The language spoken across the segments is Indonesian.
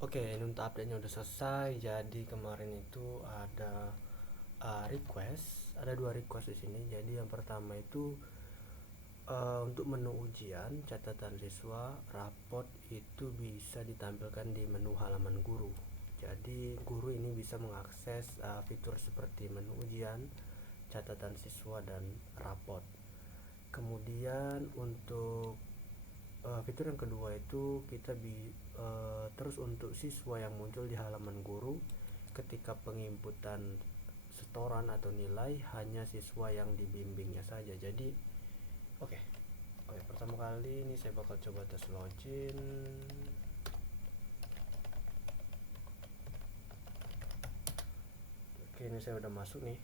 Oke, ini untuk update-nya udah selesai. Jadi kemarin itu ada request, ada dua request di sini. Jadi yang pertama itu untuk menu ujian, catatan siswa, rapot itu bisa ditampilkan di menu halaman guru. Jadi guru ini bisa mengakses fitur seperti menu ujian, catatan siswa dan rapot. Kemudian untuk fitur yang kedua itu terus untuk siswa yang muncul di halaman guru ketika penginputan setoran atau nilai hanya siswa yang dibimbingnya saja. Jadi oke, pertama kali ini saya bakal coba tes login. Oke, ini saya udah masuk nih.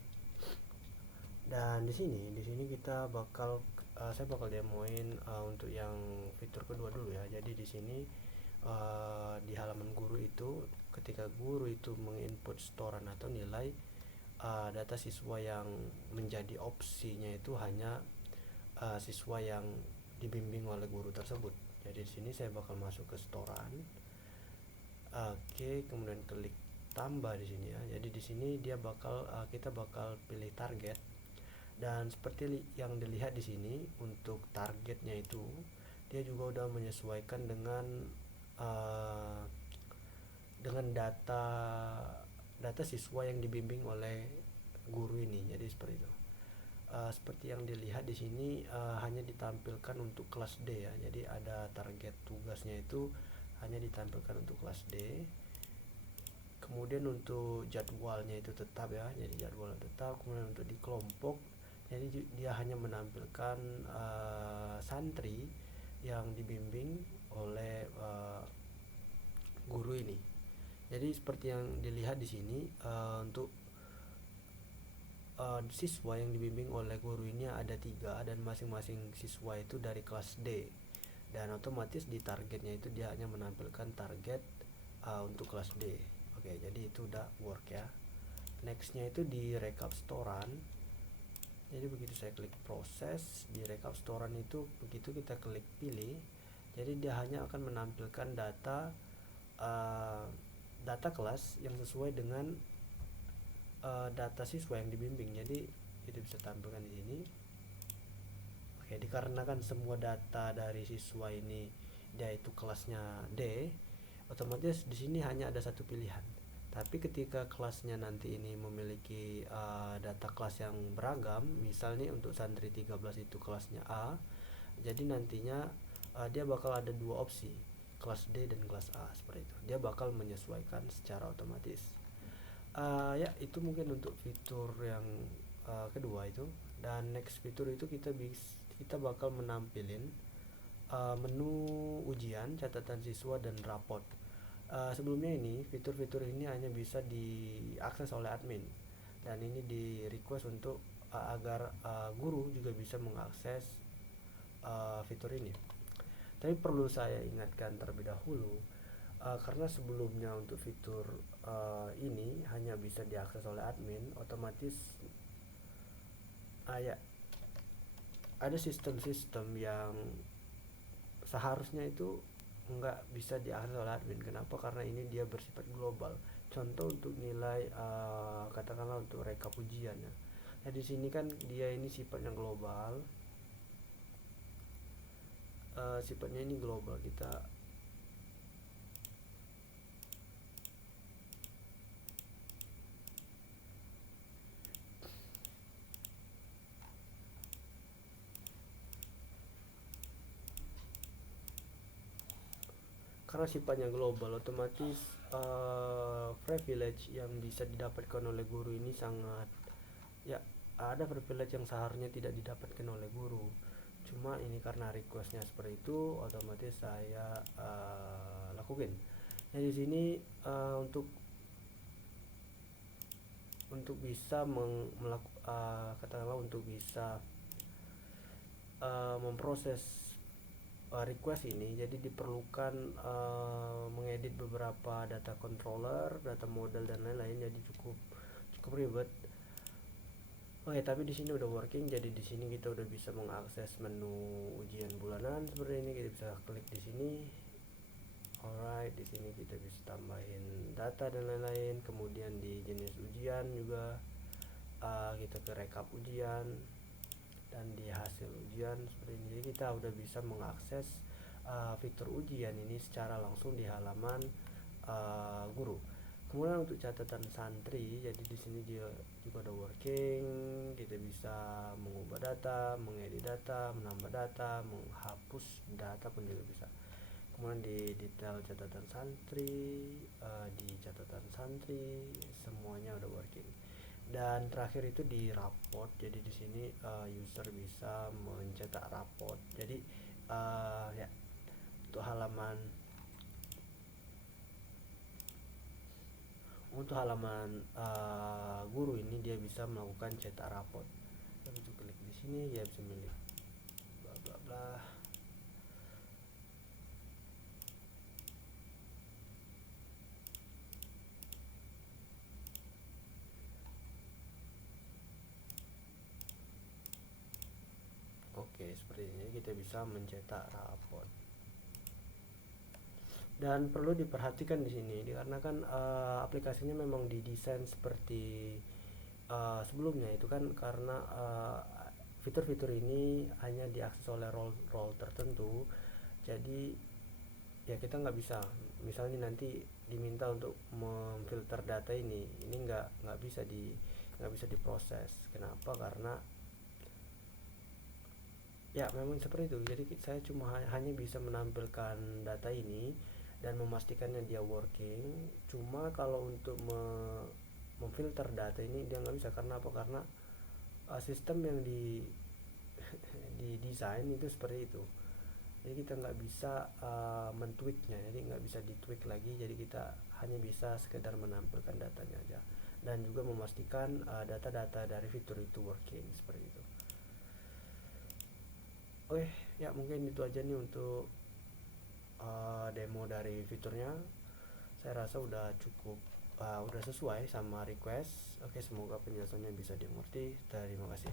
Dan di sini saya bakal demoin untuk yang fitur kedua dulu ya. Jadi di sini di halaman guru itu ketika guru itu menginput setoran atau nilai, data siswa yang menjadi opsinya itu hanya siswa yang dibimbing oleh guru tersebut. Jadi di sini saya bakal masuk ke setoran. Oke, kemudian klik tambah di sini ya. Jadi di sini kita bakal pilih target. Dan seperti yang dilihat di sini untuk targetnya itu dia juga udah menyesuaikan uh, dengan data siswa yang dibimbing oleh guru ini. Jadi seperti itu. Seperti yang dilihat di sini hanya ditampilkan untuk kelas D ya. Jadi ada target tugasnya itu hanya ditampilkan untuk kelas D. Kemudian untuk jadwalnya itu tetap ya. Jadi jadwalnya tetap. Kemudian untuk di kelompok, jadi dia hanya menampilkan santri yang dibimbing oleh guru ini. Jadi seperti yang dilihat di sini untuk siswa yang dibimbing oleh guru ini ada 3 dan masing-masing siswa itu dari kelas D, dan otomatis di targetnya itu dia hanya menampilkan target untuk kelas D. Oke, jadi itu udah work ya. Nextnya itu di rekap setoran. Jadi begitu saya klik proses di rekap setoran itu, begitu kita klik pilih, jadi dia hanya akan menampilkan uh, data kelas yang sesuai dengan data siswa yang dibimbing. Jadi itu bisa tampilkan di sini. Oke, dikarenakan semua data dari siswa ini dia itu kelasnya D, otomatis di sini hanya ada satu pilihan. Tapi ketika kelasnya nanti ini memiliki data kelas yang beragam, misalnya untuk santri 13 itu kelasnya A, jadi nantinya dia bakal ada dua opsi, kelas D dan kelas A seperti itu. Dia bakal menyesuaikan secara otomatis. Ya itu mungkin untuk fitur yang kedua itu. Dan next fitur itu kita bakal menampilin menu ujian, catatan siswa dan rapot. Sebelumnya ini fitur-fitur ini hanya bisa diakses oleh admin, dan ini di request untuk agar guru juga bisa mengakses fitur ini. Tapi perlu saya ingatkan terlebih dahulu, karena sebelumnya untuk fitur ini hanya bisa diakses oleh admin, otomatis ya ada sistem-sistem yang seharusnya itu nggak bisa diakses oleh admin. Kenapa? Karena ini dia bersifat global. Contoh untuk nilai katakanlah untuk rekap ujian ya. Nah di sini kan dia ini sifatnya global, sifatnya ini global. Kita karena sifatnya global, otomatis privilege yang bisa didapatkan oleh guru ini sangat, ya ada privilege yang seharusnya tidak didapatkan oleh guru. Cuma ini karena requestnya seperti itu, otomatis saya lakukan. Nah di sini untuk bisa katakanlah untuk bisa memproses request ini, jadi diperlukan mengedit beberapa data controller, data model dan lain-lain. Jadi cukup ribet. Oke, tapi di sini udah working. Jadi di sini kita udah bisa mengakses menu ujian bulanan seperti ini. Kita bisa klik di sini. Alright, di sini kita bisa tambahin data dan lain-lain. Kemudian di jenis ujian juga kita ke rekap ujian dan di hasil ujian seperti ini. Jadi kita udah bisa mengakses fitur ujian ini secara langsung di halaman guru. Kemudian untuk catatan santri, jadi di sini juga ada working, kita bisa mengubah data, mengedit data, menambah data, menghapus data pun juga bisa. Kemudian di detail catatan santri, di catatan santri semuanya udah working. Dan terakhir itu di raport, jadi di sini user bisa mencetak raport. Jadi ya, untuk halaman guru ini dia bisa melakukan cetak raport. Begitu klik di sini dia bisa milih bla bla bla. Oke, seperti ini kita bisa mencetak raport. Dan perlu diperhatikan di sini dikarenakan aplikasinya memang didesain seperti sebelumnya itu kan, karena fitur-fitur ini hanya diakses oleh role tertentu. Jadi ya kita nggak bisa, misalnya nanti diminta untuk memfilter data ini nggak bisa diproses. Kenapa? Karena ya memang seperti itu. Jadi saya cuma hanya bisa menampilkan data ini dan memastikannya dia working. Cuma kalau untuk memfilter data ini dia nggak bisa. Karena apa? Karena sistem yang di desain itu seperti itu. Jadi kita nggak bisa mentweaknya, jadi nggak bisa ditweak lagi. Jadi kita hanya bisa sekedar menampilkan datanya aja dan juga memastikan data-data dari fitur itu working seperti itu. Oke, ya mungkin itu aja nih untuk demo dari fiturnya. Saya rasa udah cukup, udah sesuai sama request. Oke, semoga penjelasannya bisa dimengerti. Terima kasih.